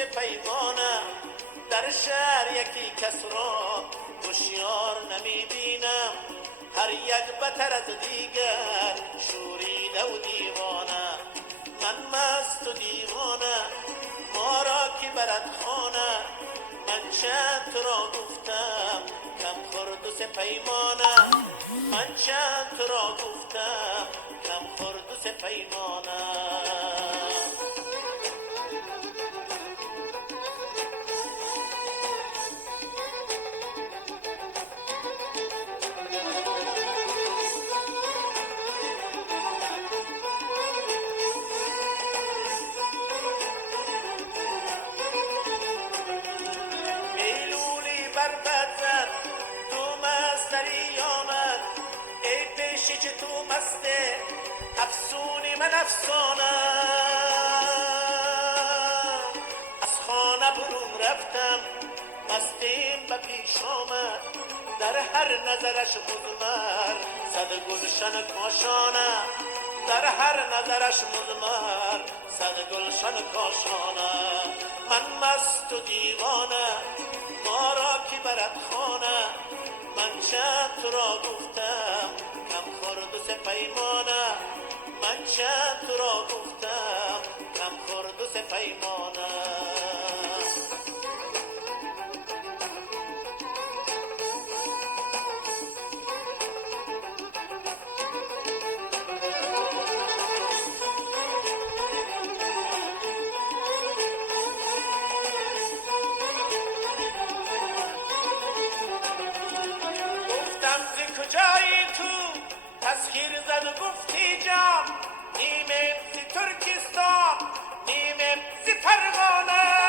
سه پیمانه در شهر یکی کس را هوشیار نمیبینم هر یک بتر از دیگر شوریده و دیوانه من مست و دیوانه ما را که برد خانه من چند تو را گفتم کم خورد و سه پیمانه من چند تو را گفتم کم خورد و سه پیمانه چه تو مسته افسونی من افسانه از خانه برون رفتم مستیم به پیش آمد در هر نظرش مزمر صد گلشن کاشانه در هر نظرش مزمر صد گلشن کاشانه من مست و دیوانه ما را که برد خانه من چند تو را گفتم کم خورد و سه پیمانه من چند تو را گفتم کم خورد و سه پیمانه کجایی تو تسخیر زد و گفتی جام نیمه زی ترکستان نیمه زی فرغانه